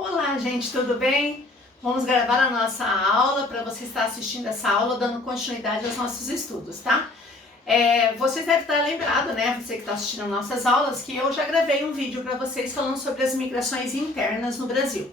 Olá, gente, tudo bem? Vamos gravar a nossa aula para você estar assistindo essa aula, dando continuidade aos nossos estudos, tá? Você deve estar lembrado, né, você que está assistindo nossas aulas, que eu já gravei um vídeo para vocês falando sobre as migrações internas no Brasil.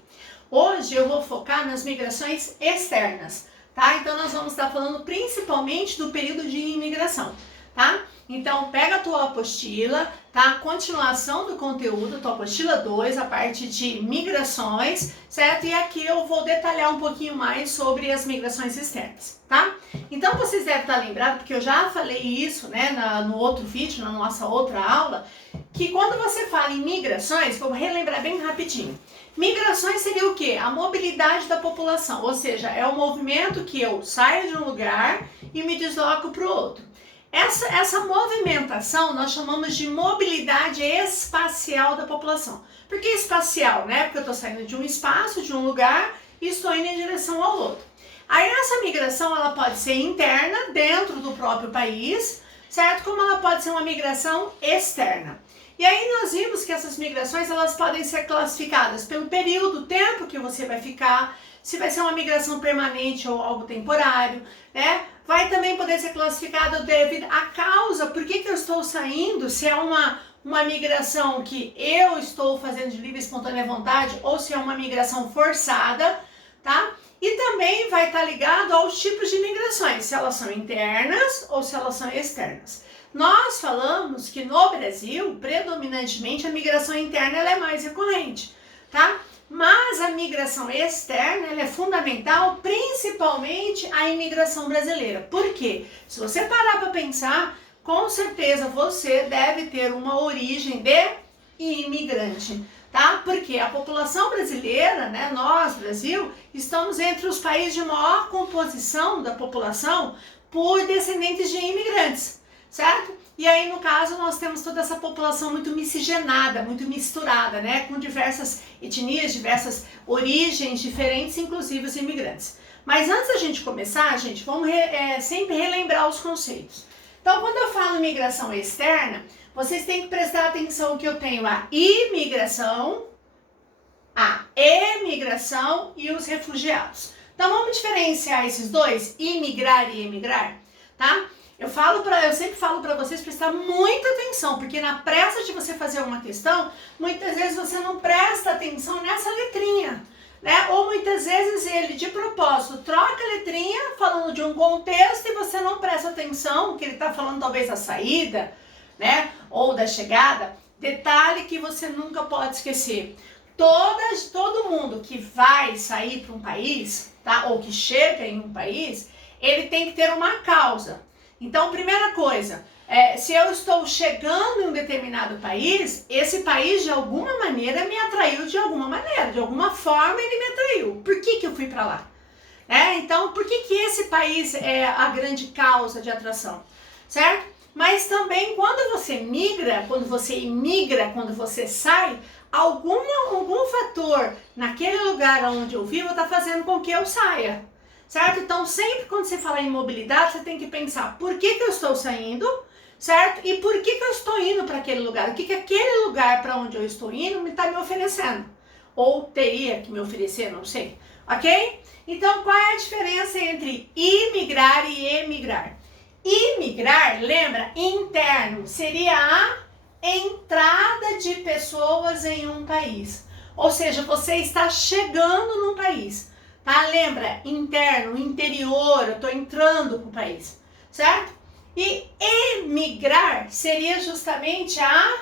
Hoje eu vou focar nas migrações externas, tá? Então nós vamos estar falando principalmente do período de imigração, tá? Então pega a tua apostila, tá? Continuação do conteúdo, tua apostila 2, a parte de migrações, certo? E aqui eu vou detalhar um pouquinho mais sobre as migrações externas, tá? Então vocês devem estar lembrados, porque eu já falei isso, né, no outro vídeo, na nossa outra aula, que quando você fala em migrações, vou relembrar bem rapidinho. Migrações seria o quê? A mobilidade da população, ou seja, é o movimento que eu saio de um lugar e me desloco para o outro. Essa movimentação nós chamamos de mobilidade espacial da população. Por que espacial, né? Porque eu estou saindo de um espaço, de um lugar e estou indo em direção ao outro. Aí essa migração ela pode ser interna, dentro do próprio país, certo? Como ela pode ser uma migração externa. E aí nós vimos que essas migrações elas podem ser classificadas pelo período, tempo que você vai ficar, se vai ser uma migração permanente ou algo temporário, né? Vai também poder ser classificado devido à causa, por que eu estou saindo, se é uma migração que eu estou fazendo de livre e espontânea vontade ou se é uma migração forçada, tá? E também vai estar ligado aos tipos de migrações, se elas são internas ou se elas são externas. Nós falamos que no Brasil, predominantemente, a migração interna ela é mais recorrente, tá? Mas a migração externa ela é fundamental, principalmente a imigração brasileira. Por quê? Se você parar para pensar, com certeza você deve ter uma origem de imigrante, tá? Porque a população brasileira, né, nós, Brasil, estamos entre os países de maior composição da população por descendentes de imigrantes, certo? E aí, no caso, nós temos toda essa população muito miscigenada, muito misturada, né? Com diversas etnias, diversas origens diferentes, inclusive os imigrantes. Mas antes da gente começar, gente, vamos sempre relembrar os conceitos. Então, quando eu falo migração externa, vocês têm que prestar atenção que eu tenho a imigração, a emigração e os refugiados. Então, vamos diferenciar esses dois, imigrar e emigrar, tá? Eu sempre falo para vocês prestar muita atenção, porque na pressa de você fazer uma questão, muitas vezes você não presta atenção nessa letrinha, né? Ou muitas vezes ele, de propósito, troca a letrinha falando de um contexto e você não presta atenção, que ele está falando talvez da saída, né? Ou da chegada. Detalhe que você nunca pode esquecer. Todo mundo que vai sair para um país, tá? Ou que chega em um país, ele tem que ter uma causa. Então, primeira coisa, se eu estou chegando em um determinado país, esse país de alguma maneira me atraiu de alguma maneira, de alguma forma ele me atraiu. Por que eu fui para lá? Então, por que esse país é a grande causa de atração, certo? Mas também quando você migra, quando você imigra, quando você sai, algum fator naquele lugar onde eu vivo está fazendo com que eu saia. Certo? Então, sempre quando você fala em mobilidade, você tem que pensar por que eu estou saindo, certo? E por que eu estou indo para aquele lugar? O que aquele lugar para onde eu estou indo está me oferecendo? Ou teria que me oferecer, não sei. Ok? Então, qual é a diferença entre imigrar e emigrar? Imigrar, lembra? Interno, seria a entrada de pessoas em um país. Ou seja, você está chegando num país. Tá? Lembra? Interno, interior, eu estou entrando para o país, certo? E emigrar seria justamente a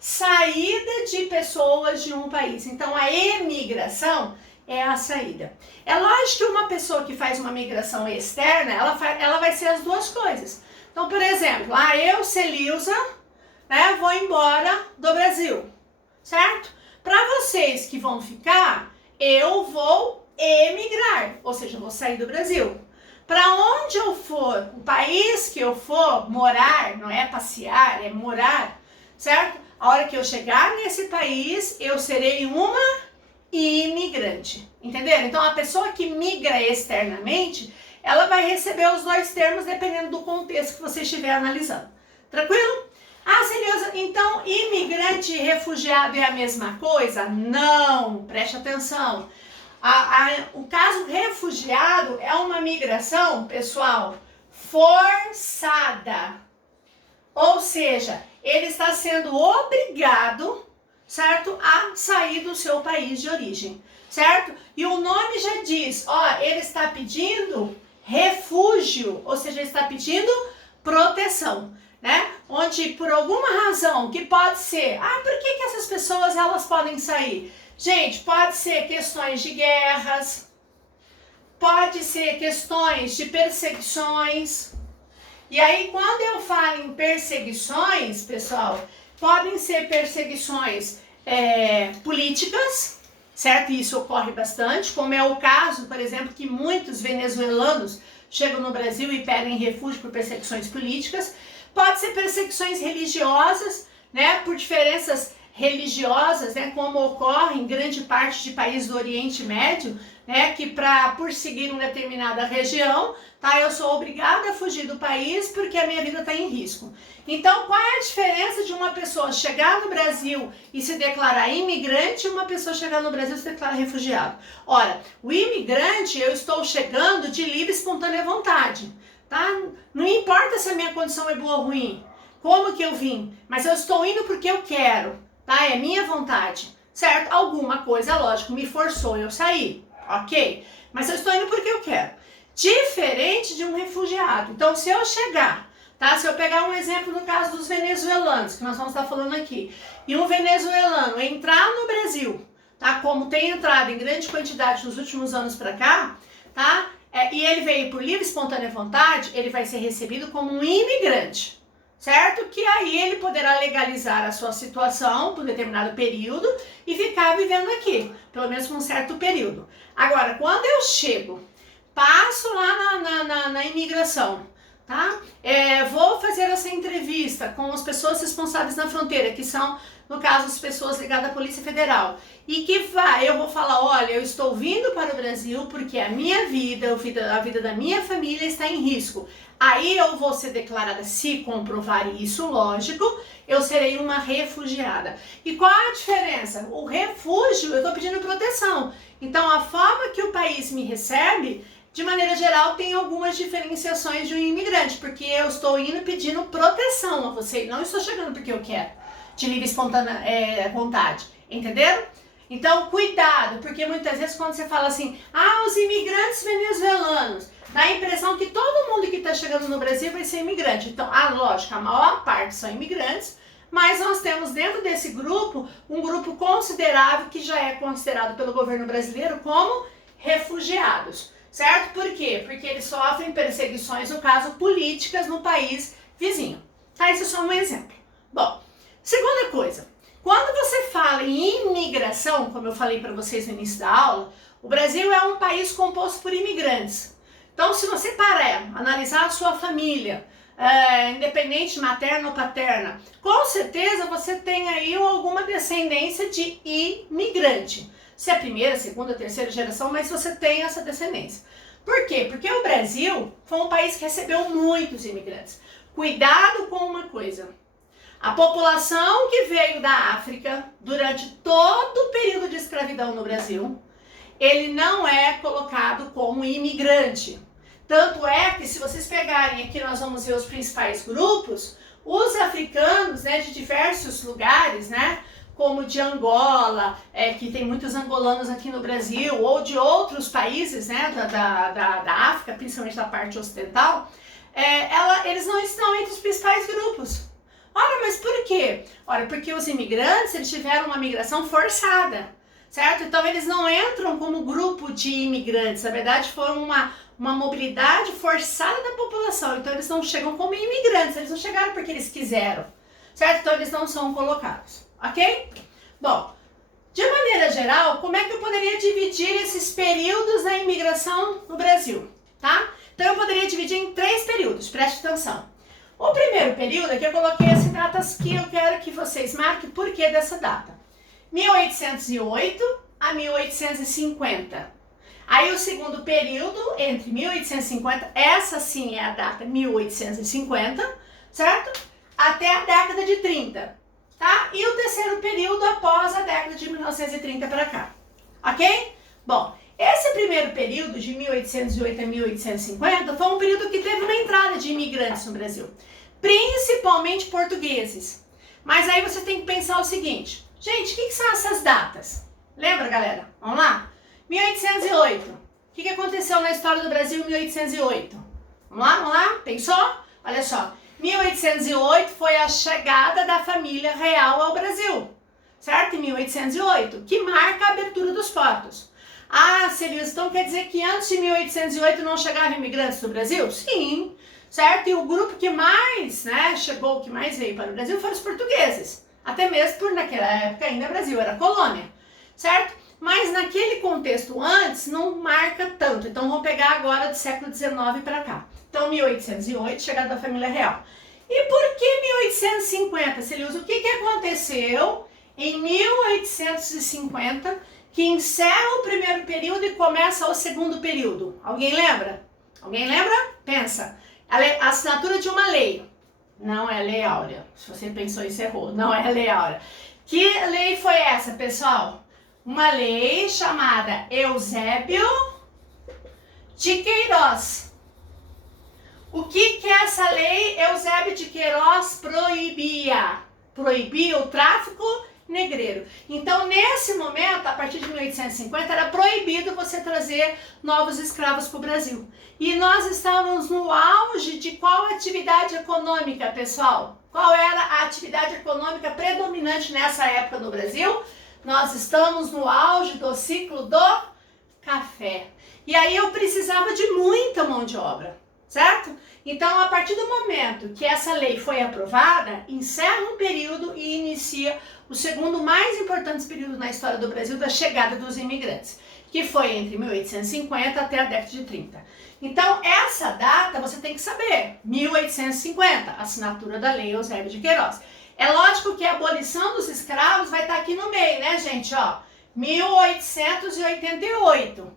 saída de pessoas de um país. Então, a emigração é a saída. É lógico que uma pessoa que faz uma migração externa, ela vai ser as duas coisas. Então, por exemplo, eu, Celilza, né, vou embora do Brasil, certo? Para vocês que vão ficar, eu vou emigrar, ou seja, eu vou sair do Brasil. Para onde eu for, o país que eu for morar, não é passear, é morar, certo? A hora que eu chegar nesse país, eu serei uma imigrante, entenderam? Então, a pessoa que migra externamente, ela vai receber os dois termos dependendo do contexto que você estiver analisando. Tranquilo? Ah, Celiosa, então imigrante e refugiado é a mesma coisa? Não, preste atenção. O caso refugiado é uma migração, pessoal, forçada. Ou seja, ele está sendo obrigado, certo, a sair do seu país de origem, certo? E o nome já diz, ó, ele está pedindo refúgio, ou seja, ele está pedindo proteção, né? Onde por alguma razão, que pode ser, por que essas pessoas elas podem sair? Gente, pode ser questões de guerras, pode ser questões de perseguições. E aí, quando eu falo em perseguições, pessoal, podem ser perseguições políticas, certo? E isso ocorre bastante, como é o caso, por exemplo, que muitos venezuelanos chegam no Brasil e pedem refúgio por perseguições políticas. Pode ser perseguições religiosas, né? Por diferenças religiosas, né? Como ocorre em grande parte de países do Oriente Médio, né? Que por seguir uma determinada região, tá? Eu sou obrigada a fugir do país porque a minha vida está em risco. Então, qual é a diferença de uma pessoa chegar no Brasil e se declarar imigrante e uma pessoa chegar no Brasil e se declarar refugiado? Ora, o imigrante, eu estou chegando de livre e espontânea vontade, tá? Não importa se a minha condição é boa ou ruim, como que eu vim, mas eu estou indo porque eu quero, tá? É minha vontade, certo? Alguma coisa, lógico, me forçou eu sair, ok? Mas eu estou indo porque eu quero. Diferente de um refugiado. Então, se eu chegar, tá? Se eu pegar um exemplo no caso dos venezuelanos, que nós vamos estar falando aqui, e um venezuelano entrar no Brasil, tá? Como tem entrado em grande quantidade nos últimos anos para cá, tá? E ele veio por livre e espontânea vontade, ele vai ser recebido como um imigrante, certo? Que aí ele poderá legalizar a sua situação por um determinado período e ficar vivendo aqui, pelo menos por um certo período. Agora, quando eu chego, passo lá na imigração, tá? Vou fazer essa entrevista com as pessoas responsáveis na fronteira, que são, no caso, as pessoas ligadas à Polícia Federal. E que eu vou falar, olha, eu estou vindo para o Brasil porque a minha vida, a vida da minha família está em risco. Aí eu vou ser declarada, se comprovar isso, lógico, eu serei uma refugiada. E qual a diferença? O refúgio, eu estou pedindo proteção. Então, a forma que o país me recebe, de maneira geral, tem algumas diferenciações de um imigrante, porque eu estou indo pedindo proteção a você, não estou chegando porque eu quero, de livre e espontânea vontade, entenderam? Então, cuidado, porque muitas vezes quando você fala assim, os imigrantes venezuelanos, dá a impressão que todo mundo que está chegando no Brasil vai ser imigrante. Então, lógico, a maior parte são imigrantes, mas nós temos dentro desse grupo, um grupo considerável que já é considerado pelo governo brasileiro como refugiados. Certo? Por quê? Porque eles sofrem perseguições, no caso, políticas no país vizinho. Tá? Isso é só um exemplo. Bom, segunda coisa. Quando você fala em imigração, como eu falei para vocês no início da aula, o Brasil é um país composto por imigrantes. Então, se você parar, analisar a sua família, independente materna ou paterna, com certeza você tem aí alguma descendência de imigrante. Se é a primeira, segunda, terceira geração, mas você tem essa descendência. Por quê? Porque o Brasil foi um país que recebeu muitos imigrantes. Cuidado com uma coisa. A população que veio da África durante todo o período de escravidão no Brasil, ele não é colocado como imigrante. Tanto é que se vocês pegarem aqui, nós vamos ver os principais grupos, os africanos, né, de diversos lugares, né, como de Angola, que tem muitos angolanos aqui no Brasil, ou de outros países, né, da África, principalmente da parte ocidental, eles não estão entre os principais grupos. Ora, mas por quê? Ora, porque os imigrantes, eles tiveram uma migração forçada, certo? Então, eles não entram como grupo de imigrantes, na verdade, foi uma mobilidade forçada da população, então eles não chegam como imigrantes, eles não chegaram porque eles quiseram, certo? Então, eles não são colocados. Ok? Bom, de maneira geral, como é que eu poderia dividir esses períodos da imigração no Brasil, tá? Então, eu poderia dividir em 3 períodos, preste atenção. O primeiro período é que eu coloquei as datas que eu quero que vocês marquem, por que dessa data? 1808 a 1850. Aí o segundo período, entre 1850, essa sim é a data 1850, certo? até a década de 30, tá? E o terceiro período após a década de 1930 para cá, ok? Bom, esse primeiro período, de 1808 a 1850, foi um período que teve uma entrada de imigrantes no Brasil, principalmente portugueses. Mas aí você tem que pensar o seguinte, gente, o que são essas datas? Lembra, galera? Vamos lá? 1808. O que aconteceu na história do Brasil em 1808? Vamos lá, vamos lá? Pensou? Olha só. 1808 foi a chegada da família real ao Brasil, certo? Em 1808, que marca a abertura dos portos. Ah, Celise, então quer dizer que antes de 1808 não chegavam imigrantes no Brasil? Sim, certo? E o grupo que mais, chegou, que mais veio para o Brasil foram os portugueses. Até mesmo por naquela época ainda o Brasil era colônia, certo? Mas naquele contexto antes não marca tanto. Então vamos pegar agora do século XIX para cá. Então 1808, chegada da família real. E por que 1850, Celise? O que aconteceu em 1850 que encerra o primeiro período e começa o segundo período? Alguém lembra? Alguém lembra? Pensa. A assinatura de uma lei. Não é Lei Áurea. Se você pensou isso, errou. Não é Lei Áurea. Que lei foi essa, pessoal? Uma lei chamada Eusébio de Queiroz. O que essa lei Eusébio de Queiroz proibia? Proibia o tráfico negreiro. Então, nesse momento, a partir de 1850, era proibido você trazer novos escravos para o Brasil. E nós estávamos no auge de qual atividade econômica, pessoal? Qual era a atividade econômica predominante nessa época no Brasil? Nós estamos no auge do ciclo do café. E aí eu precisava de muita mão de obra, certo? Então, a partir do momento que essa lei foi aprovada, encerra um período e inicia o segundo mais importante período na história do Brasil da chegada dos imigrantes, que foi entre 1850 até a década de 30. Então, essa data você tem que saber, 1850, assinatura da lei Eusébio de Queiroz. É lógico que a abolição dos escravos vai estar aqui no meio, né, gente? Ó, 1888.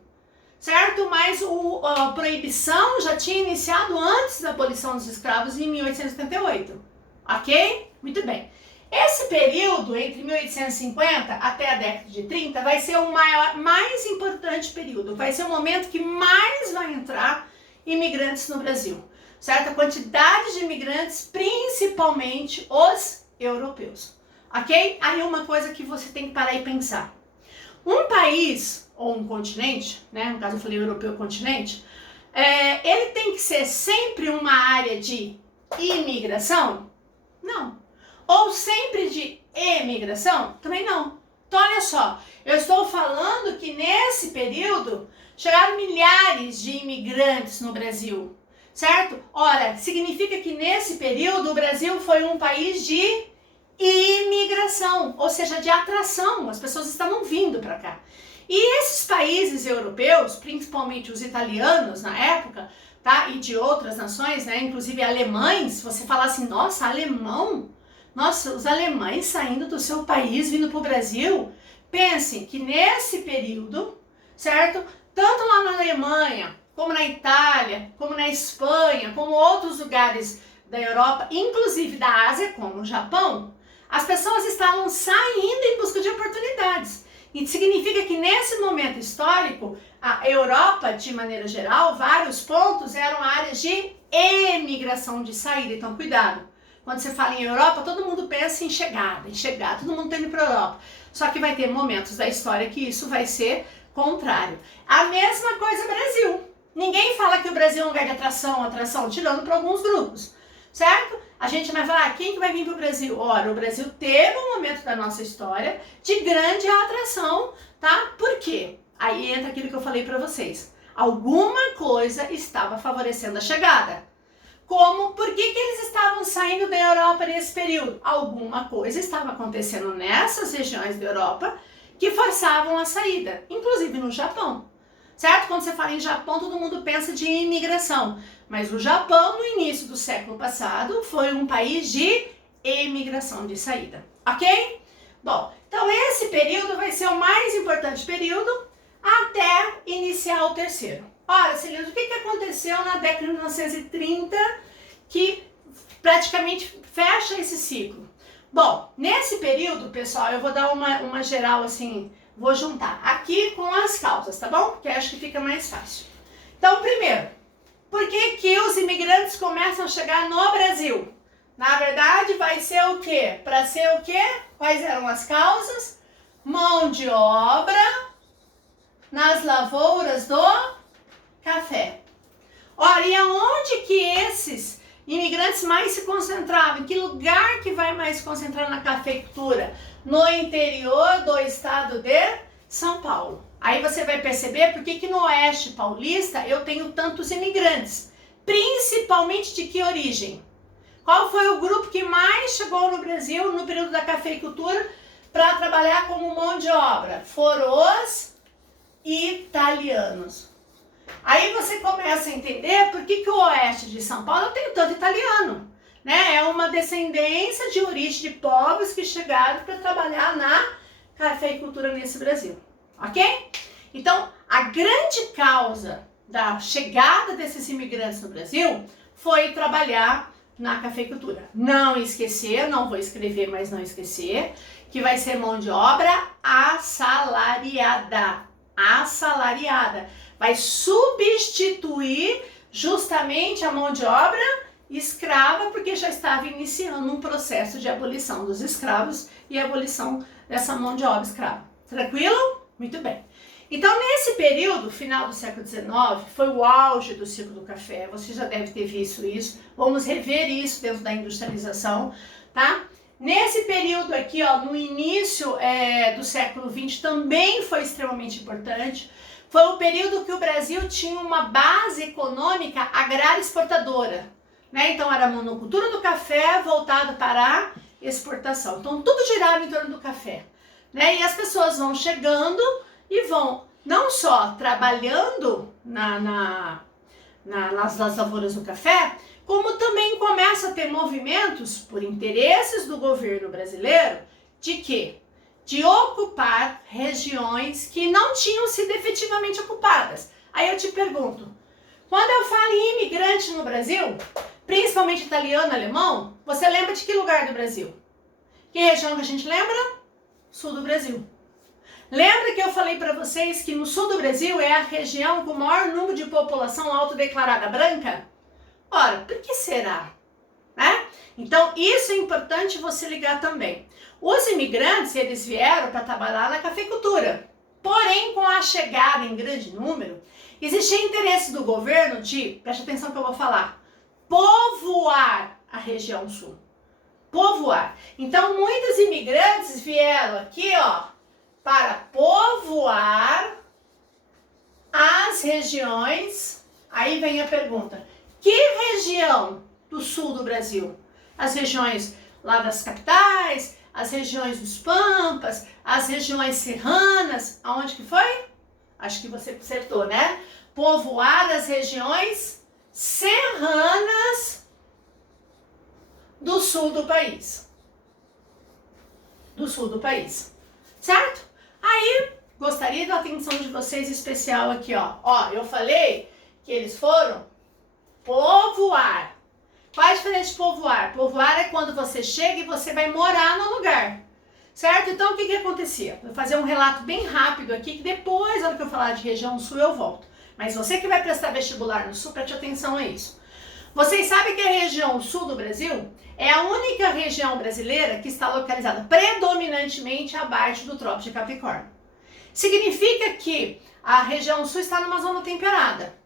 Certo? Mas a proibição já tinha iniciado antes da abolição dos escravos em 1878, ok? Muito bem. Esse período, entre 1850 até a década de 30, vai ser o mais importante período, vai ser o momento que mais vai entrar imigrantes no Brasil, certo? A quantidade de imigrantes, principalmente os europeus, ok? Aí uma coisa que você tem que parar e pensar. Um país ou um continente, no caso eu falei europeu continente, ele tem que ser sempre uma área de imigração? Não. Ou sempre de emigração? Também não. Então olha só, eu estou falando que nesse período chegaram milhares de imigrantes no Brasil, certo? Ora, significa que nesse período o Brasil foi um país de imigração, ou seja, de atração, as pessoas estavam vindo para cá. E esses países europeus, principalmente os italianos na época, tá? E de outras nações, inclusive alemães, você fala assim, nossa, alemão? Nossa, os alemães saindo do seu país, vindo para o Brasil? Pensem que nesse período, certo? Tanto lá na Alemanha, como na Itália, como na Espanha, como outros lugares da Europa, inclusive da Ásia, como o Japão, as pessoas estavam saindo em busca de oportunidades. E significa que nesse momento histórico, a Europa, de maneira geral, vários pontos eram áreas de emigração, de saída. Então, cuidado. Quando você fala em Europa, todo mundo pensa em chegada, todo mundo está indo para a Europa. Só que vai ter momentos da história que isso vai ser contrário. A mesma coisa Brasil. Ninguém fala que o Brasil é um lugar de atração, tirando para alguns grupos, certo? A gente vai falar, quem que vai vir para o Brasil? Ora, o Brasil teve um momento da nossa história de grande atração, tá? Por quê? Aí entra aquilo que eu falei para vocês. Alguma coisa estava favorecendo a chegada. Como, por que eles estavam saindo da Europa nesse período? Alguma coisa estava acontecendo nessas regiões da Europa que forçavam a saída, inclusive no Japão. Certo? Quando você fala em Japão, todo mundo pensa de imigração. Mas o Japão, no início do século passado, foi um país de emigração, de saída. Ok? Bom, então esse período vai ser o mais importante período até iniciar o terceiro. Ora, Celina, o que aconteceu na década de 1930 que praticamente fecha esse ciclo. Bom, nesse período, pessoal, eu vou dar uma geral assim, vou juntar aqui com as causas, tá bom? Porque acho que fica mais fácil. Então, primeiro, por que os imigrantes começam a chegar no Brasil? Na verdade, vai ser o quê? Para ser o quê? Quais eram as causas? Mão de obra nas lavouras do café. Ora, e aonde que esses imigrantes mais se concentravam? Em que lugar que vai mais se concentrar na cafeicultura? No interior do estado de São Paulo. Aí você vai perceber por que no oeste paulista eu tenho tantos imigrantes. Principalmente de que origem? Qual foi o grupo que mais chegou no Brasil no período da cafeicultura para trabalhar como mão de obra? Foram os italianos. Aí você começa a entender por que o oeste de São Paulo tem tanto italiano, né? É uma descendência de origem de povos que chegaram para trabalhar na cafeicultura nesse Brasil, ok? Então, a grande causa da chegada desses imigrantes no Brasil foi trabalhar na cafeicultura. Não esquecer, não vou escrever, mas não esquecer, que vai ser mão de obra assalariada. Assalariada. Vai substituir justamente a mão de obra escrava, porque já estava iniciando um processo de abolição dos escravos e abolição dessa mão de obra escrava. Tranquilo? Muito bem. Então, nesse período, final do século XIX, foi o auge do ciclo do café. Você já deve ter visto isso. Vamos rever isso dentro da industrialização, tá? Nesse período aqui, ó, no início do século XX, também foi extremamente importante. Foi o período que o Brasil tinha uma base econômica agrária exportadora, né? Então era a monocultura do café voltado para a exportação. Então tudo girava em torno do café, né? E as pessoas vão chegando e vão não só trabalhando nas lavouras do café, como também começa a ter movimentos por interesses do governo brasileiro de quê? De ocupar regiões que não tinham sido efetivamente ocupadas. Aí eu te pergunto, quando eu falo em imigrante no Brasil, principalmente italiano, alemão, você lembra de que lugar do Brasil? Que região que a gente lembra? Sul do Brasil. Lembra que eu falei para vocês que no sul do Brasil é a região com o maior número de população autodeclarada branca? Ora, por que será? Né? Então, isso é importante você ligar também. Os imigrantes, eles vieram para trabalhar na cafeicultura. Porém, com a chegada em grande número, existia interesse do governo de, preste atenção no que eu vou falar, povoar a região sul. Povoar. Então, muitos imigrantes vieram aqui, ó, para povoar as regiões. Aí vem a pergunta, que região do sul do Brasil? As regiões lá das capitais, as regiões dos pampas, as regiões serranas, aonde que foi? Acho que você acertou, né? Povoar as regiões serranas do sul do país. Do sul do país, certo? Aí, gostaria da atenção de vocês especial aqui, ó. Ó, eu falei que eles foram povoar. Qual é a diferença de povoar? Povoar é quando você chega e você vai morar no lugar, certo? Então, o que acontecia? Vou fazer um relato bem rápido aqui, que depois, na hora que eu falar de região sul, eu volto. Mas você que vai prestar vestibular no sul, preste atenção a isso. Vocês sabem que a região sul do Brasil é a única região brasileira que está localizada predominantemente abaixo do Trópico de Capricórnio. Significa que a região sul está numa zona temperada.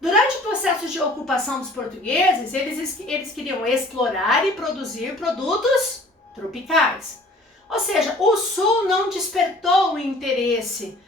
Durante o processo de ocupação dos portugueses, eles queriam explorar e produzir produtos tropicais. Ou seja, o sul não despertou o interesse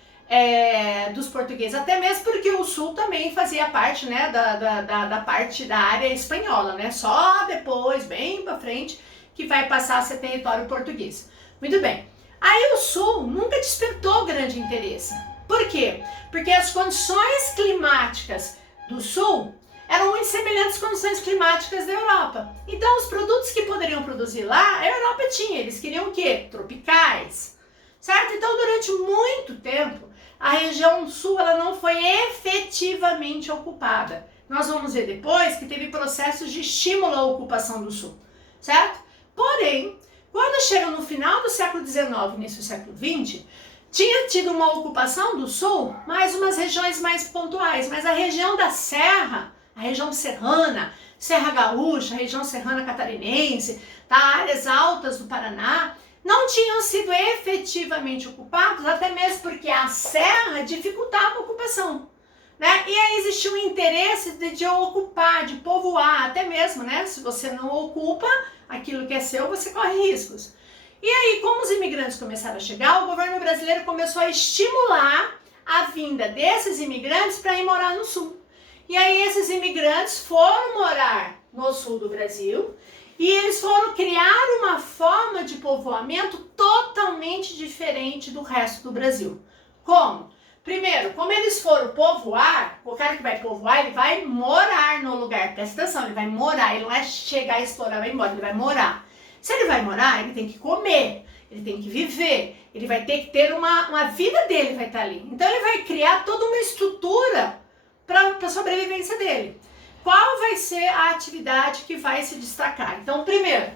dos portugueses, até mesmo porque o sul também fazia parte, né, da parte da área espanhola, né? Só depois, bem para frente, que vai passar a ser território português. Muito bem. Aí o sul nunca despertou grande interesse. Por quê? Porque as condições climáticas do sul eram muito semelhantes às condições climáticas da Europa. Então, os produtos que poderiam produzir lá, a Europa tinha. Eles queriam o quê? Tropicais. Certo? Então, durante muito tempo, a região sul ela não foi efetivamente ocupada. nós vamos ver depois que teve processos de estímulo à ocupação do Sul, certo? Porém, quando chega no final do século XIX, início do século XX, tinha tido uma ocupação do Sul, mais umas regiões mais pontuais, mas a região da Serra, a região serrana, Serra Gaúcha, região serrana catarinense, tá, áreas altas do Paraná, não tinham sido efetivamente ocupados, até mesmo porque a serra dificultava a ocupação, né? E aí existia um interesse de ocupar, de povoar, até mesmo, né? Se você não ocupa aquilo que é seu, você corre riscos. E aí, como os imigrantes começaram a chegar, o governo brasileiro começou a estimular a vinda desses imigrantes para ir morar no Sul. E aí esses imigrantes foram morar no sul do Brasil e eles foram criar uma forma de povoamento totalmente diferente do resto do Brasil. Como? Primeiro, como eles foram povoar, o cara que vai povoar, ele vai morar no lugar. Presta atenção, ele vai morar, ele não é chegar, explorar, vai embora, ele vai morar. Se ele vai morar, ele tem que comer, ele tem que viver, ele vai ter que ter uma vida dele vai estar ali. Então ele vai criar toda uma estrutura para a sobrevivência dele. Qual vai ser a atividade que vai se destacar? Então, primeiro,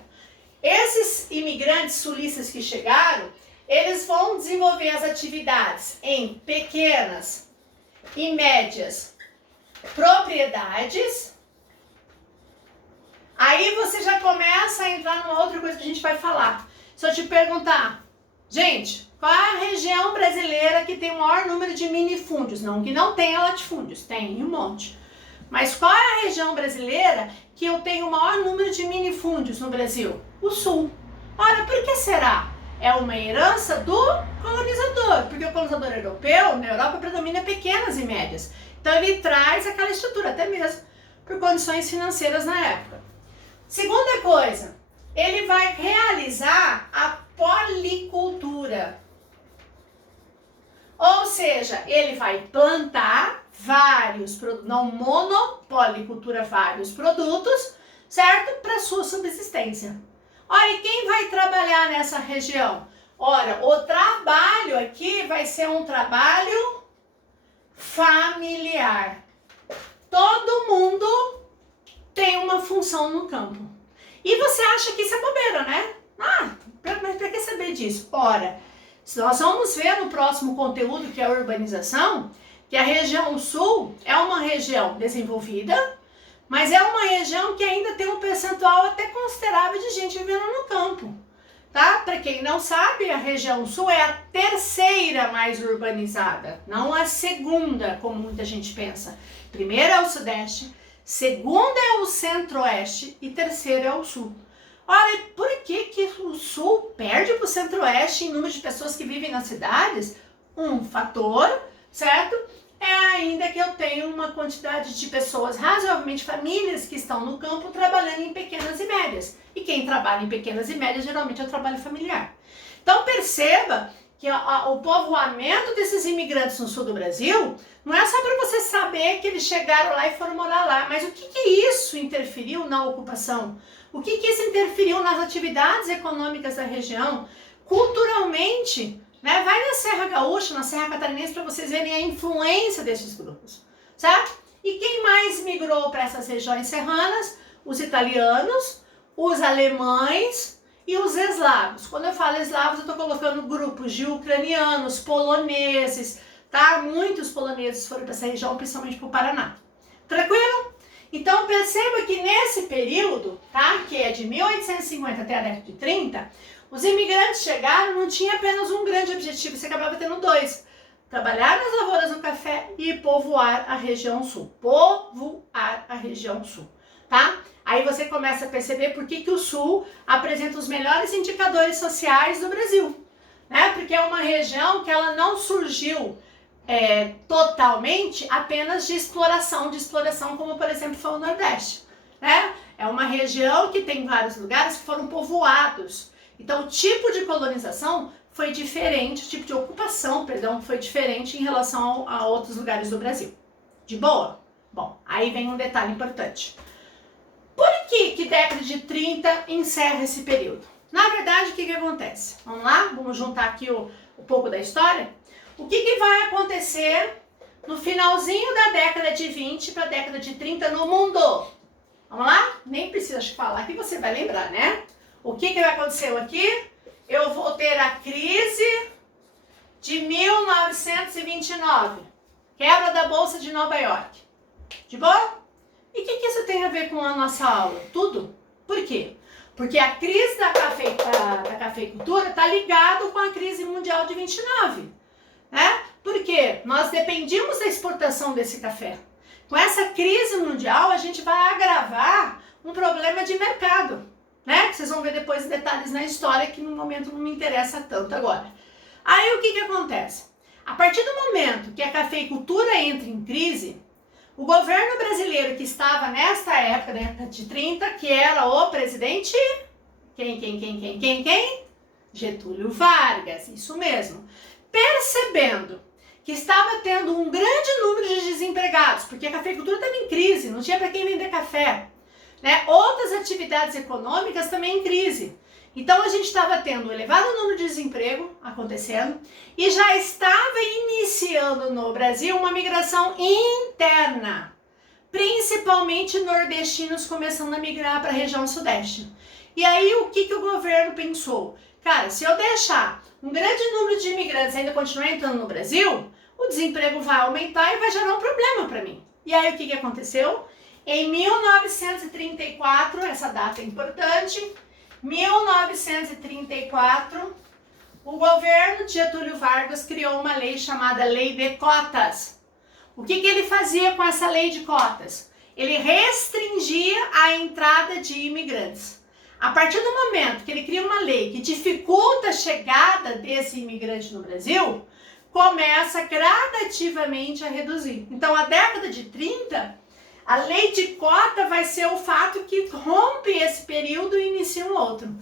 esses imigrantes sulistas que chegaram, eles vão desenvolver as atividades em pequenas e médias propriedades. Aí você já começa a entrar numa outra coisa que a gente vai falar. Se eu te perguntar, gente, qual é a região brasileira que tem o maior número de minifúndios? Não que não tenha latifúndios, tem um monte. Mas qual é a região brasileira que eu tenho o maior número de minifúndios no Brasil? O Sul. Ora, por que será? É uma herança do colonizador, porque o colonizador europeu, na Europa, predomina pequenas e médias. Então ele traz aquela estrutura, até mesmo por condições financeiras na época. Segunda coisa, ele vai realizar a policultura. Ou seja, ele vai plantar vários produtos, não monopolicultura, vários produtos, certo? Para sua subsistência. Olha, e quem vai trabalhar nessa região? Ora, o trabalho aqui vai ser um trabalho familiar. Todo mundo tem uma função no campo. E você acha que isso é bobeira, né? Mas para que saber disso? Ora, nós vamos ver no próximo conteúdo, que é a urbanização, que a região sul é uma região desenvolvida, mas é uma região que ainda tem um percentual até considerável de gente vivendo no campo, tá? Para quem não sabe, a região sul é a terceira mais urbanizada, não a segunda, como muita gente pensa. Primeira é o sudeste, segunda é o centro-oeste e terceira é o sul. Olha, por que o sul perde para o centro-oeste em número de pessoas que vivem nas cidades? Um fator, certo? É ainda que eu tenho uma quantidade de pessoas, razoavelmente famílias, que estão no campo trabalhando em pequenas e médias. E quem trabalha em pequenas e médias geralmente é o trabalho familiar. Então perceba que o povoamento desses imigrantes no sul do Brasil não é só para você saber que eles chegaram lá e foram morar lá, mas o que isso interferiu na ocupação? O que isso interferiu nas atividades econômicas da região? Culturalmente, né? Vai na Serra Gaúcha, na Serra Catarinense, para vocês verem a influência desses grupos, certo? E quem mais migrou para essas regiões serranas? Os italianos, os alemães e os eslavos. Quando eu falo eslavos, eu estou colocando grupos de ucranianos, poloneses, tá? Muitos poloneses foram para essa região, principalmente para o Paraná. Tranquilo? Então perceba que nesse período, tá? Que é de 1850 até a década de 30, os imigrantes chegaram, não tinha apenas um grande objetivo, você acabava tendo dois. Trabalhar nas lavouras do café e povoar a região sul. Povoar a região sul, tá? Aí você começa a perceber por que o sul apresenta os melhores indicadores sociais do Brasil, né? Porque é uma região que ela não surgiu totalmente apenas de exploração como por exemplo foi o Nordeste, né? É uma região que tem vários lugares que foram povoados. Então o tipo de colonização foi diferente, o tipo de ocupação, perdão, foi diferente em relação a outros lugares do Brasil. De boa? Bom, aí vem um detalhe importante. Por que década de 30 encerra esse período? Na verdade, o que acontece? Vamos lá? Vamos juntar aqui um pouco da história? O que vai acontecer no finalzinho da década de 20 para a década de 30 no mundo. Vamos lá? Nem precisa falar que você vai lembrar, né? O que aconteceu aqui? Eu vou ter a crise de 1929. Quebra da Bolsa de Nova York. De boa? E o que isso tem a ver com a nossa aula? Tudo. Por quê? Porque a crise da cafeicultura está ligada com a crise mundial de 29. Né? Porque nós dependíamos da exportação desse café. Com essa crise mundial, a gente vai agravar um problema de mercado, né? Que vocês vão ver depois detalhes na história que no momento não me interessa tanto agora. Aí o que acontece? A partir do momento que a cafeicultura entra em crise, o governo brasileiro que estava nesta época, da década de 30, que era o presidente... Quem? Getúlio Vargas, isso mesmo. Percebendo que estava tendo um grande número de desempregados, porque a cafeicultura estava em crise, não tinha para quem vender café, né? Outras atividades econômicas também em crise. Então a gente estava tendo um elevado número de desemprego acontecendo e já estava iniciando no Brasil uma migração interna, principalmente nordestinos começando a migrar para a região sudeste. E aí o que o governo pensou? Cara, se eu deixar um grande número de imigrantes ainda continuar entrando no Brasil, o desemprego vai aumentar e vai gerar um problema para mim. E aí o que aconteceu? Em 1934, essa data é importante, 1934, o governo de Getúlio Vargas criou uma lei chamada Lei de Cotas. O que ele fazia com essa lei de cotas? Ele restringia a entrada de imigrantes. A partir do momento que ele cria uma lei que dificulta a chegada desse imigrante no Brasil, começa gradativamente a reduzir. Então, a década de 30, a lei de cota vai ser o fato que rompe esse período e inicia um outro.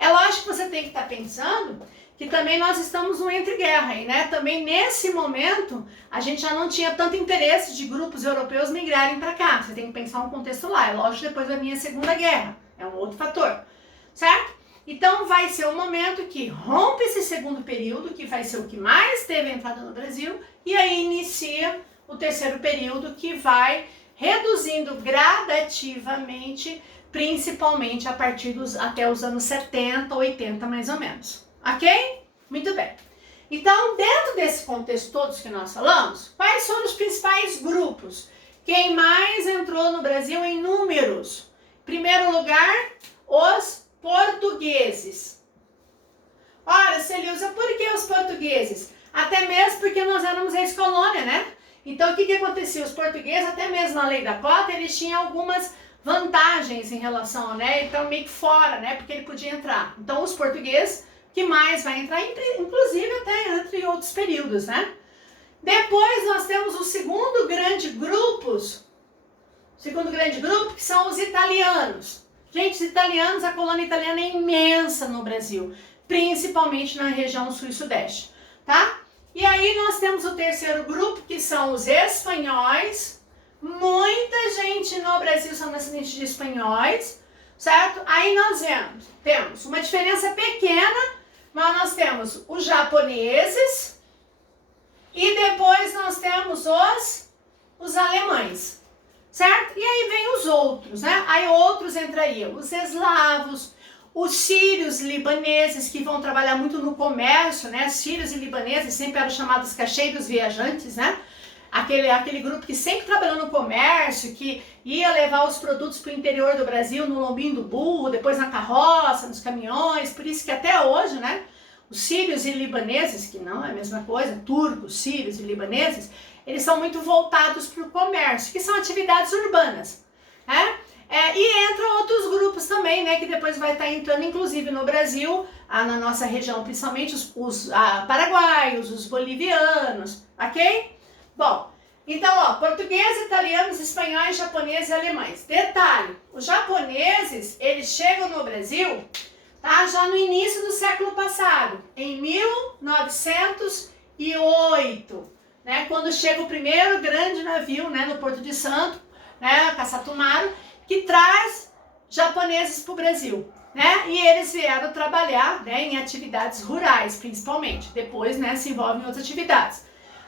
É lógico que você tem que estar pensando que também nós estamos no entre-guerra, né? Também nesse momento, a gente já não tinha tanto interesse de grupos europeus migrarem para cá. Você tem que pensar um contexto lá. É lógico, depois da minha Segunda Guerra. É um outro fator, certo? Então vai ser o momento que rompe esse segundo período, que vai ser o que mais teve entrada no Brasil, e aí inicia o terceiro período, que vai reduzindo gradativamente, principalmente a partir até os anos 70, 80 mais ou menos. Ok? Muito bem. Então, dentro desse contexto todos que nós falamos, quais foram os principais grupos? Quem mais entrou no Brasil em números? Primeiro lugar, os portugueses. Ora, Celilza, por que os portugueses? Até mesmo porque nós éramos ex-colônia, né? Então, o que acontecia? Os portugueses, até mesmo na lei da cota, eles tinham algumas vantagens em relação, né? Então, meio que fora, né? Porque ele podia entrar. Então, os portugueses, que mais vai entrar, inclusive até entre outros períodos, né? Depois, nós temos o segundo grande grupo, que são os italianos. Gente, os italianos, a colônia italiana é imensa no Brasil, principalmente na região sul e sudeste, tá? E aí nós temos o terceiro grupo, que são os espanhóis. Muita gente no Brasil são descendentes de espanhóis, certo? Aí nós temos uma diferença pequena, mas nós temos os japoneses e depois nós temos os alemães. Certo? E aí vem os outros, né? Aí outros entrariam os eslavos, os sírios libaneses, que vão trabalhar muito no comércio, né? Sírios e libaneses sempre eram chamados cacheiros viajantes, né? Aquele grupo que sempre trabalhou no comércio, que ia levar os produtos para o interior do Brasil, no lombinho do burro, depois na carroça, nos caminhões, por isso que até hoje, né? Os sírios e libaneses, que não é a mesma coisa, turcos, sírios e libaneses, eles são muito voltados para o comércio, que são atividades urbanas, né? E entram outros grupos também, né? Que depois vai estar entrando, inclusive no Brasil, na nossa região, principalmente os paraguaios, os bolivianos, ok? Bom, então, ó, portugueses, italianos, espanhóis, japoneses e alemães. Detalhe, os japoneses, eles chegam no Brasil, tá? Já no início do século passado, em 1908. Né, quando chega o primeiro grande navio, né, no Porto de Santo, né, Caçatumaru, que traz japoneses para o Brasil, né, e eles vieram trabalhar, né, em atividades rurais, principalmente. Depois, né, se envolvem em outras atividades.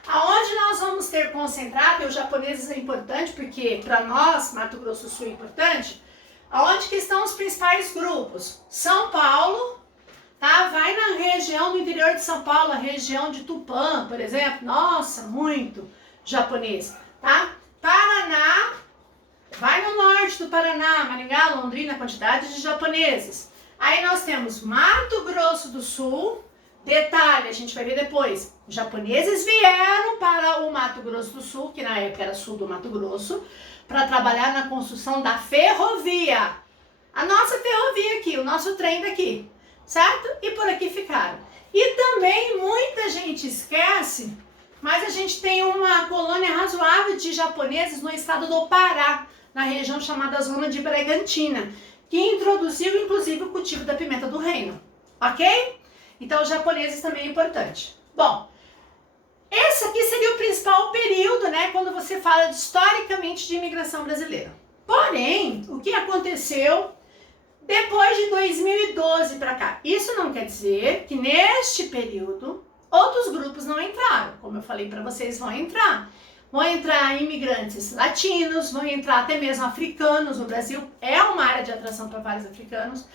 Aonde nós vamos vamos ter concentrado, e os japoneses é importante, porque para nós, Mato Grosso do Sul é importante, aonde que estão os principais grupos? São Paulo, tá? Vai na região do interior de São Paulo, a região de Tupã, por exemplo, nossa, muito japonês, tá? Paraná, vai no norte do Paraná, Maringá, Londrina, quantidade de japoneses. Aí nós temos Mato Grosso do Sul, detalhe, a gente vai ver depois, os japoneses vieram para o Mato Grosso do Sul, que na época era sul do Mato Grosso, para trabalhar na construção da ferrovia. A nossa ferrovia aqui, o nosso trem daqui, certo? E por aqui ficaram. E também muita gente esquece, mas a gente tem uma colônia razoável de japoneses no estado do Pará, na região chamada Zona de Bragantina, que introduziu inclusive o cultivo da pimenta do reino, ok? Então os japoneses também é importante. Bom, esse aqui seria o principal período, né, quando você fala historicamente de imigração brasileira. Porém, o que aconteceu depois de 2012 para cá? Isso não quer dizer que neste período outros grupos não entraram. Como eu falei para vocês, vão entrar. Vão entrar imigrantes latinos, vão entrar até mesmo africanos. O Brasil é uma área de atração para vários africanos.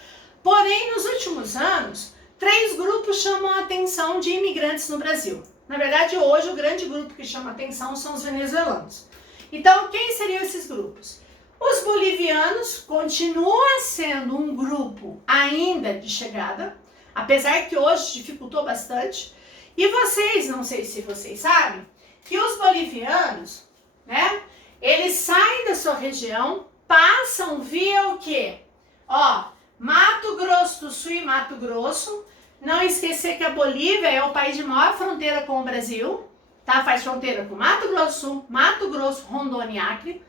Porém, nos últimos anos, 3 grupos chamam a atenção de imigrantes no Brasil. Na verdade, hoje o grande grupo que chama a atenção são os venezuelanos. Então, quem seriam esses grupos? Os bolivianos continua sendo um grupo ainda de chegada, apesar que hoje dificultou bastante. E vocês, não sei se vocês sabem, que os bolivianos, né, eles saem da sua região, passam via o quê? Ó, Mato Grosso do Sul e Mato Grosso. Não esquecer que a Bolívia é o país de maior fronteira com o Brasil, tá? Faz fronteira com Mato Grosso do Sul, Mato Grosso, Rondônia e Acre.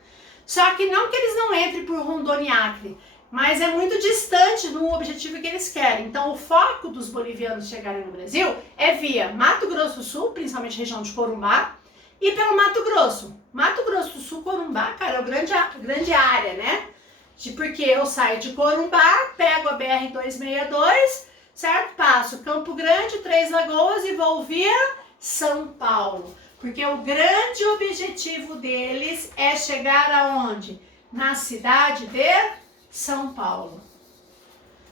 Só que não que eles não entrem por Rondônia e Acre, mas é muito distante do objetivo que eles querem. Então o foco dos bolivianos chegarem no Brasil é via Mato Grosso do Sul, principalmente região de Corumbá, e pelo Mato Grosso. Mato Grosso do Sul, Corumbá, cara, é a grande área, né? Porque eu saio de Corumbá, pego a BR-262, certo? Passo Campo Grande, Três Lagoas e vou via São Paulo. Porque o grande objetivo deles é chegar aonde? Na cidade de São Paulo.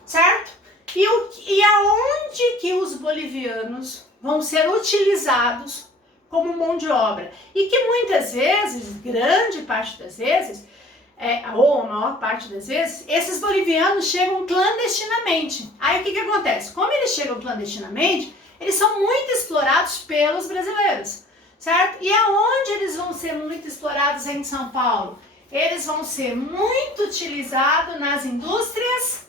Certo? E aonde que os bolivianos vão ser utilizados como mão de obra? E que muitas vezes, grande parte das vezes, ou a maior parte das vezes, esses bolivianos chegam clandestinamente. Aí o que acontece? Como eles chegam clandestinamente, eles são muito explorados pelos brasileiros, certo? E aonde eles vão ser muito explorados em São Paulo? Eles vão ser muito utilizados nas indústrias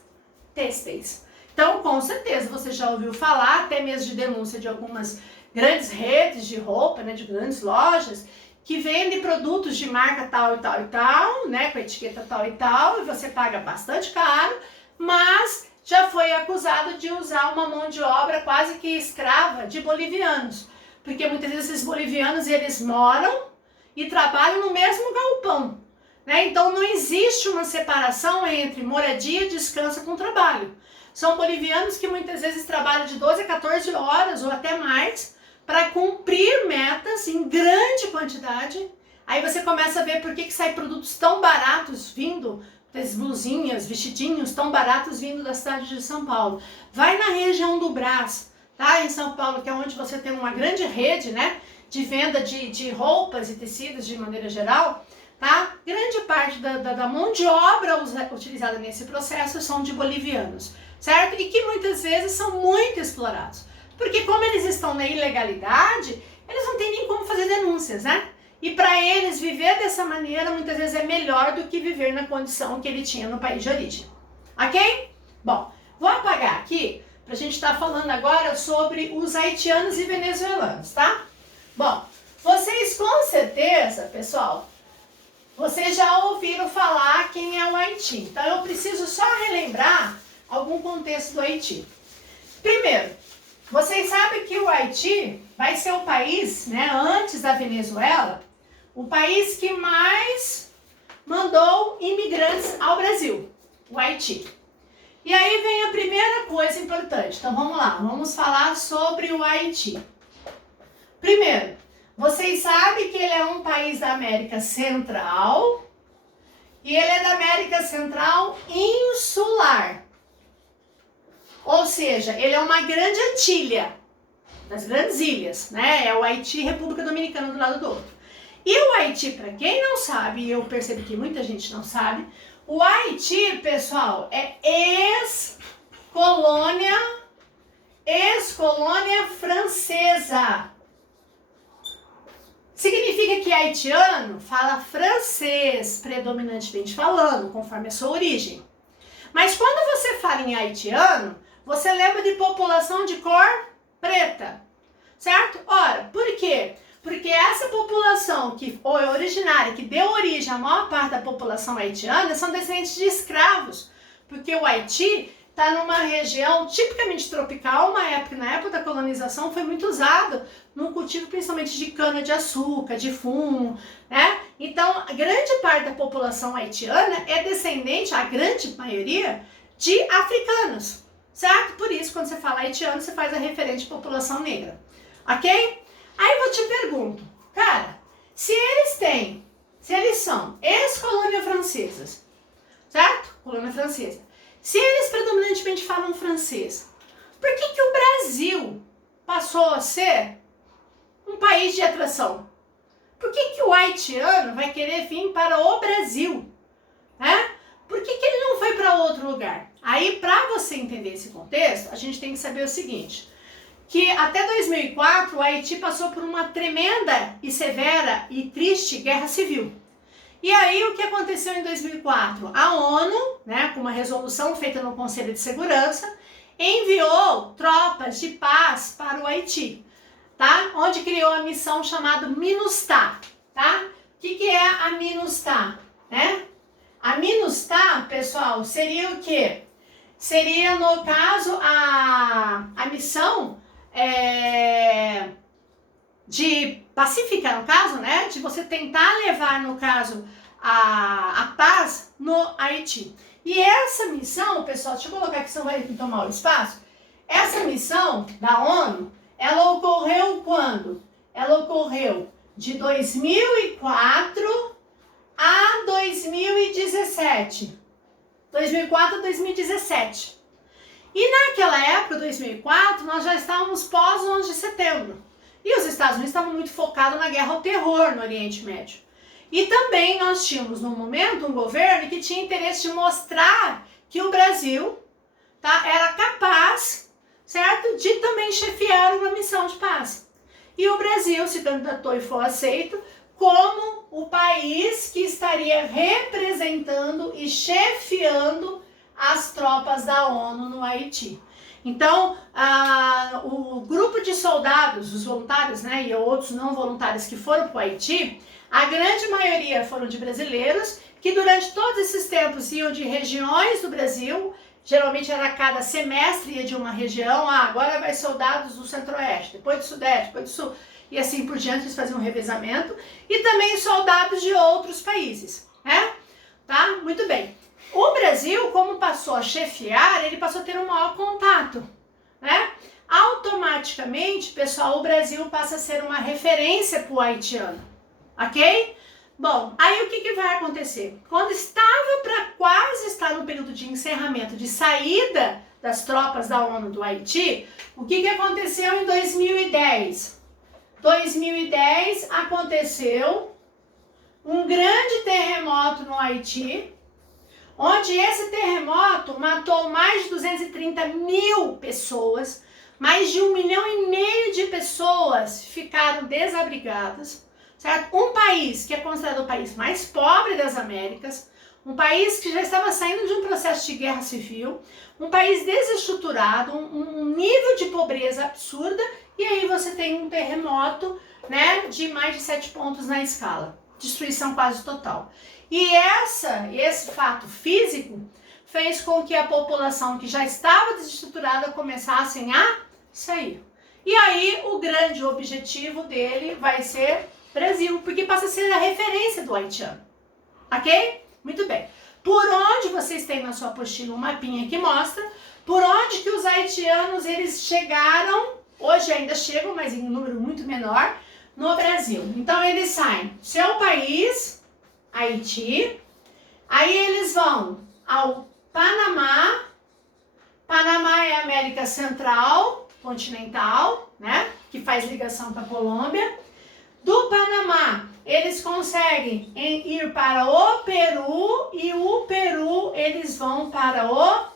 têxteis. Então, com certeza, você já ouviu falar, até mesmo de denúncia de algumas grandes redes de roupa, né, de grandes lojas, que vende produtos de marca tal e tal e tal, né, com a etiqueta tal e tal, e você paga bastante caro, mas já foi acusado de usar uma mão de obra quase que escrava de bolivianos, porque muitas vezes esses bolivianos, eles moram e trabalham no mesmo galpão, né, então não existe uma separação entre moradia, descanso com trabalho. São bolivianos que muitas vezes trabalham de 12 a 14 horas ou até mais, para cumprir metas em grande quantidade. Aí você começa a ver por que sai produtos tão baratos vindo, das blusinhas, vestidinhos tão baratos vindo da cidade de São Paulo. Vai na região do Brás, tá? Em São Paulo, que é onde você tem uma grande rede, né, de venda de roupas e tecidos de maneira geral, tá? Grande parte da mão de obra utilizada nesse processo são de bolivianos, certo? E que muitas vezes são muito explorados. Porque como eles estão na ilegalidade, eles não têm nem como fazer denúncias, né? E para eles viver dessa maneira, muitas vezes é melhor do que viver na condição que ele tinha no país de origem. Ok? Bom, vou apagar aqui para a gente estar falando agora sobre os haitianos e venezuelanos, tá? Bom, vocês com certeza, pessoal, vocês já ouviram falar quem é o Haiti. Então eu preciso só relembrar algum contexto do Haiti. Primeiro, vocês sabem que o Haiti vai ser o país, né, antes da Venezuela, o país que mais mandou imigrantes ao Brasil, o Haiti. E aí vem a primeira coisa importante. Então vamos lá, vamos falar sobre o Haiti. Primeiro, Vocês sabem que ele é um país da América Central e ele é da América Central insular. Ou seja, ele é uma grande Antilha, das grandes ilhas, né? É o Haiti e República Dominicana do lado do outro. E o Haiti, para quem não sabe, e eu percebo que muita gente não sabe, o Haiti, pessoal, é ex-colônia francesa. Significa que haitiano fala francês, predominantemente falando, conforme a sua origem. Mas quando você fala em haitiano, você lembra de população de cor preta, certo? Ora, por quê? Porque essa população que foi originária, que deu origem à maior parte da população haitiana, são descendentes de escravos. Porque o Haiti está numa região tipicamente tropical, na época da colonização foi muito usado no cultivo principalmente de cana-de-açúcar, de fumo, né? Então, a grande parte da população haitiana é descendente, a grande maioria, de africanos, certo? Por isso, quando você fala haitiano, você faz a referência de população negra, ok? Aí eu te pergunto, cara, se eles são ex-colônia francesas, certo? Colônia francesa. Se eles predominantemente falam francês, por que o Brasil passou a ser um país de atração? Por que o haitiano vai querer vir para o Brasil? Né? Por que ele não foi para outro lugar? Aí, para você entender esse contexto, a gente tem que saber o seguinte, que até 2004 o Haiti passou por uma tremenda e severa e triste guerra civil. E aí o que aconteceu em 2004? A ONU, né, com uma resolução feita no Conselho de Segurança, enviou tropas de paz para o Haiti, tá? Onde criou a missão chamada MINUSTAH, tá? O que é a MINUSTAH, né? A MINUSTAH, pessoal, seria o quê? Seria, no caso, a missão de pacífica, no caso, né? De você tentar levar, no caso, a paz no Haiti. E essa missão, pessoal, deixa eu colocar aqui, senão vai tomar o espaço. Essa missão da ONU, ela ocorreu quando? Ela ocorreu de 2004 a 2017. 2004 a 2017. E naquela época, 2004, nós já estávamos pós 11 de setembro. E os Estados Unidos estavam muito focados na guerra ao terror no Oriente Médio. E também nós tínhamos, no momento, um governo que tinha interesse de mostrar que o Brasil, tá, era capaz, certo, de também chefiar uma missão de paz. E o Brasil se candidatou e foi aceito como o país que estaria representando e chefiando as tropas da ONU no Haiti. Então, o grupo de soldados, os voluntários, né, e outros não voluntários que foram para o Haiti, a grande maioria foram de brasileiros, que durante todos esses tempos iam de regiões do Brasil, geralmente era cada semestre ia de uma região, agora vai soldados do Centro-Oeste, depois do Sudeste, depois do Sul, e assim por diante, eles faziam um revezamento, e também soldados de outros países, né? Tá? Muito bem. O Brasil, como passou a chefiar, ele passou a ter um maior contato, né? Automaticamente, pessoal, o Brasil passa a ser uma referência para o haitiano, ok? Bom, aí o que vai acontecer? Quando estava para quase estar no período de encerramento, de saída das tropas da ONU do Haiti, o que aconteceu em 2010? 2010 aconteceu um grande terremoto no Haiti, onde esse terremoto matou mais de 230 mil pessoas, mais de 1,5 milhão de pessoas ficaram desabrigadas, certo? Um país que é considerado o país mais pobre das Américas, um país que já estava saindo de um processo de guerra civil, um país desestruturado, um nível de pobreza absurda, e aí você tem um terremoto, né, de mais de 7 pontos na escala, destruição quase total. E esse fato físico fez com que a população que já estava desestruturada começassem a sair. E aí o grande objetivo dele vai ser Brasil, porque passa a ser a referência do haitiano. Ok? Muito bem. Por onde vocês têm na sua apostila um mapinha que mostra por onde que os haitianos eles chegaram, hoje ainda chegam, mas em um número muito menor, no Brasil. Então eles saem seu país, Haiti, aí eles vão ao Panamá. Panamá é a América Central, continental, né? Que faz ligação com a Colômbia. Do Panamá, eles conseguem ir para o Peru e o Peru eles vão para o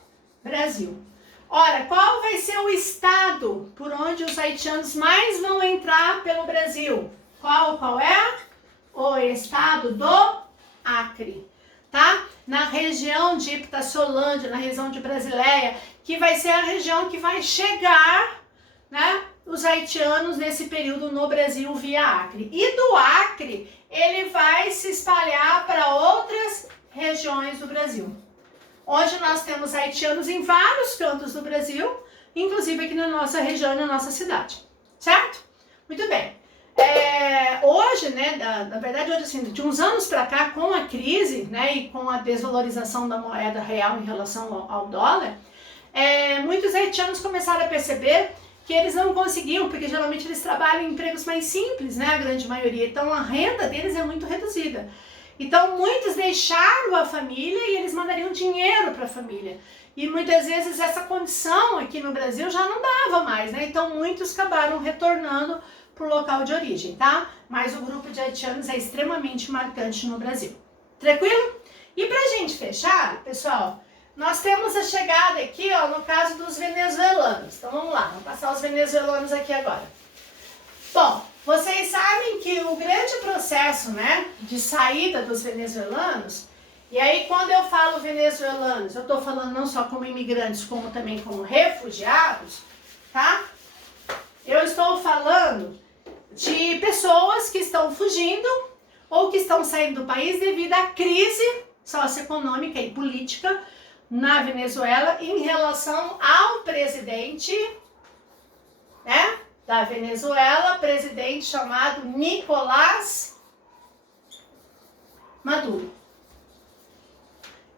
Brasil. Ora, qual vai ser o estado por onde os haitianos mais vão entrar pelo Brasil? Qual é? O estado do Acre, tá? Na região de Ipitaciolândia, na região de Brasileia, que vai ser a região que vai chegar, né, os haitianos nesse período no Brasil via Acre. E do Acre, ele vai se espalhar para outras regiões do Brasil. Hoje nós temos haitianos em vários cantos do Brasil, inclusive aqui na nossa região e na nossa cidade, certo? Muito bem. Hoje, né, na verdade, hoje, assim, de uns anos para cá, com a crise, né, e com a desvalorização da moeda real em relação ao dólar, muitos haitianos começaram a perceber que eles não conseguiam, porque geralmente eles trabalham em empregos mais simples, né, a grande maioria, então a renda deles é muito reduzida. Então muitos deixaram a família e eles mandariam dinheiro para a família. E muitas vezes essa condição aqui no Brasil já não dava mais, né? Então muitos acabaram retornando para o local de origem, tá? Mas o grupo de haitianos é extremamente marcante no Brasil. Tranquilo? E pra gente fechar, pessoal, nós temos a chegada aqui, ó, no caso dos venezuelanos. Então vamos lá, vamos passar os venezuelanos aqui agora. Bom, vocês sabem que o grande processo, né, de saída dos venezuelanos, e aí quando eu falo venezuelanos, eu estou falando não só como imigrantes, como também como refugiados, tá? Eu estou falando de pessoas que estão fugindo ou que estão saindo do país devido à crise socioeconômica e política na Venezuela em relação ao presidente, né, da Venezuela, presidente chamado Nicolás Maduro,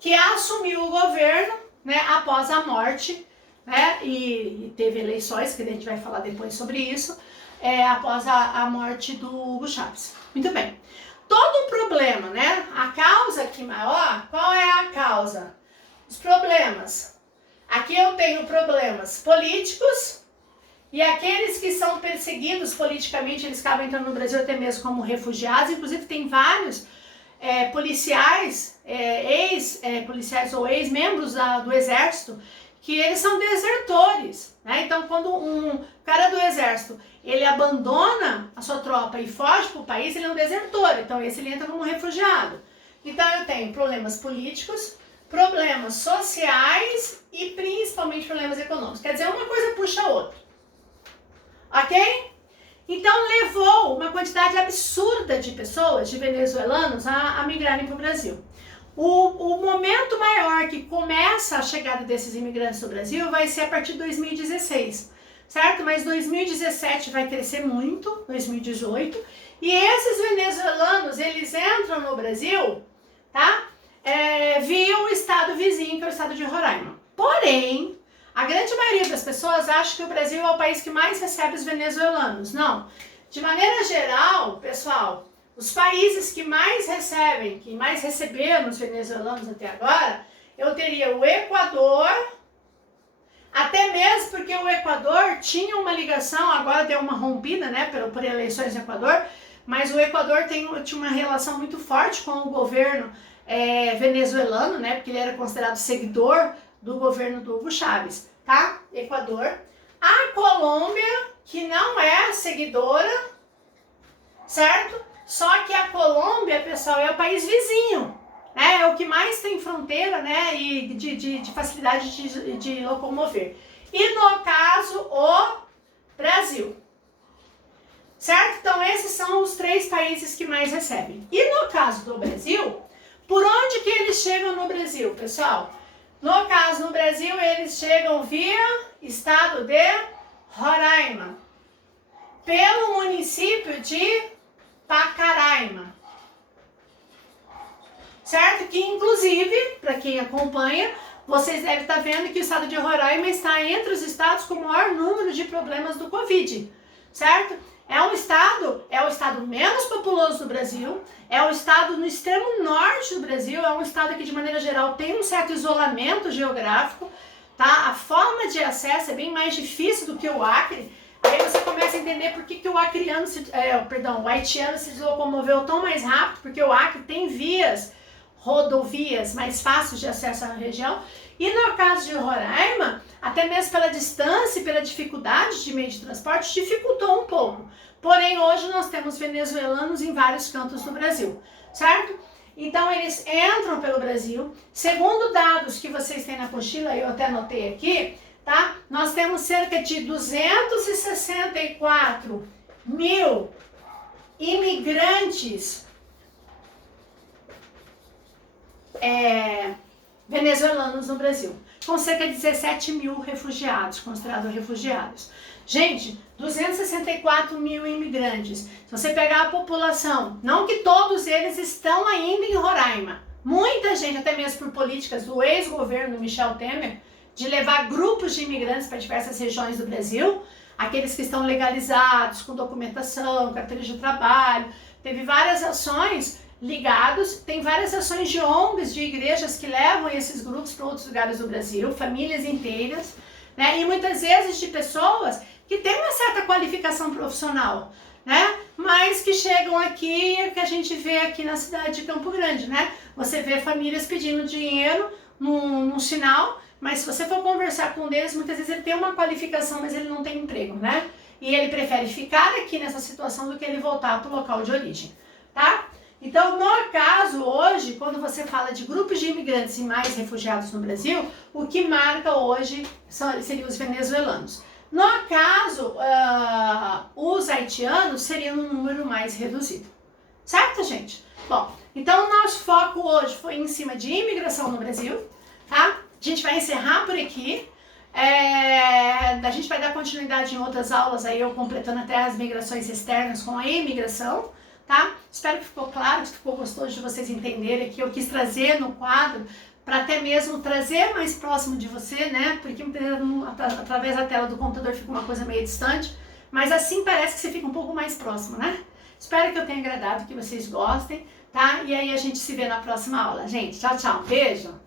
que assumiu o governo, né, após a morte, né, e teve eleições, que a gente vai falar depois sobre isso, após a morte do Hugo Chávez. Muito bem. Todo o problema, né, a causa aqui maior, qual é a causa? Os problemas. Aqui eu tenho problemas políticos, e aqueles que são perseguidos politicamente, eles acabam entrando no Brasil até mesmo como refugiados. Inclusive tem vários policiais, ex-policiais ou ex-membros do exército, que eles são desertores, né? Então quando um cara do exército, ele abandona a sua tropa e foge para o país, ele é um desertor, então esse ele entra como refugiado. Então eu tenho problemas políticos, problemas sociais e principalmente problemas econômicos. Quer dizer, uma coisa puxa a outra. Ok? Então levou uma quantidade absurda de pessoas, de venezuelanos, a migrarem para o Brasil. O momento maior que começa a chegada desses imigrantes no Brasil vai ser a partir de 2016, certo? Mas 2017 vai crescer muito, 2018, e esses venezuelanos, eles entram no Brasil, tá? Via o estado vizinho, que é o estado de Roraima. Porém, a grande maioria das pessoas acha que o Brasil é o país que mais recebe os venezuelanos. Não. De maneira geral, pessoal, os países que mais recebem, que mais receberam os venezuelanos até agora, eu teria o Equador, até mesmo porque o Equador tinha uma ligação, agora deu uma rompida, né, por eleições no Equador, mas o Equador tinha uma relação muito forte com o governo venezuelano, né, porque ele era considerado seguidor do governo do Hugo Chávez, tá? Equador. A Colômbia, que não é seguidora, certo? Só que a Colômbia, pessoal, é o país vizinho, né? É o que mais tem fronteira, né? E de facilidade de locomover. E no caso, o Brasil, certo? Então esses são os 3 países que mais recebem. E no caso do Brasil, por onde que eles chegam no Brasil, pessoal? No caso, no Brasil, eles chegam via estado de Roraima, pelo município de Pacaraima, certo? Que inclusive, para quem acompanha, vocês devem estar vendo que o estado de Roraima está entre os estados com o maior número de problemas do Covid, certo? É o estado menos populoso do Brasil, é o estado no extremo norte do Brasil, é um estado que de maneira geral tem um certo isolamento geográfico, tá? A forma de acesso é bem mais difícil do que o Acre. Aí você começa a entender por que o o haitiano se locomoveu tão mais rápido, porque o Acre tem rodovias mais fáceis de acesso à região. E no caso de Roraima, até mesmo pela distância e pela dificuldade de meio de transporte, dificultou um pouco. Porém, hoje nós temos venezuelanos em vários cantos do Brasil, certo? Então, eles entram pelo Brasil. Segundo dados que vocês têm na apostila, eu até anotei aqui, tá? Nós temos cerca de 264 mil imigrantes venezuelanos no Brasil, com cerca de 17 mil refugiados, considerados refugiados. Gente, 264 mil imigrantes. Se você pegar a população, não que todos eles estão ainda em Roraima, muita gente, até mesmo por políticas do ex-governo Michel Temer, de levar grupos de imigrantes para diversas regiões do Brasil, aqueles que estão legalizados, com documentação, carteira de trabalho, teve várias ações ligados, tem várias ações de ONGs, de igrejas que levam esses grupos para outros lugares do Brasil, famílias inteiras, né? E muitas vezes de pessoas que têm uma certa qualificação profissional, né? Mas que chegam aqui, que a gente vê aqui na cidade de Campo Grande, né? Você vê famílias pedindo dinheiro num sinal, mas se você for conversar com um deles, muitas vezes ele tem uma qualificação, mas ele não tem emprego, né? E ele prefere ficar aqui nessa situação do que ele voltar para o local de origem, tá? Então, no caso, hoje, quando você fala de grupos de imigrantes e mais refugiados no Brasil, o que marca hoje seriam os venezuelanos. No caso, os haitianos seriam um número mais reduzido. Certo, gente? Bom, então o nosso foco hoje foi em cima de imigração no Brasil, tá? A gente vai encerrar por aqui. A gente vai dar continuidade em outras aulas, aí eu completando até as migrações externas com a imigração. Tá? Espero que ficou claro, que ficou gostoso de vocês entenderem que eu quis trazer no quadro para até mesmo trazer mais próximo de você, né? Porque através da tela do computador fica uma coisa meio distante, mas assim parece que você fica um pouco mais próximo, né? Espero que eu tenha agradado, que vocês gostem, tá? E aí a gente se vê na próxima aula. Gente, tchau, tchau. Beijo!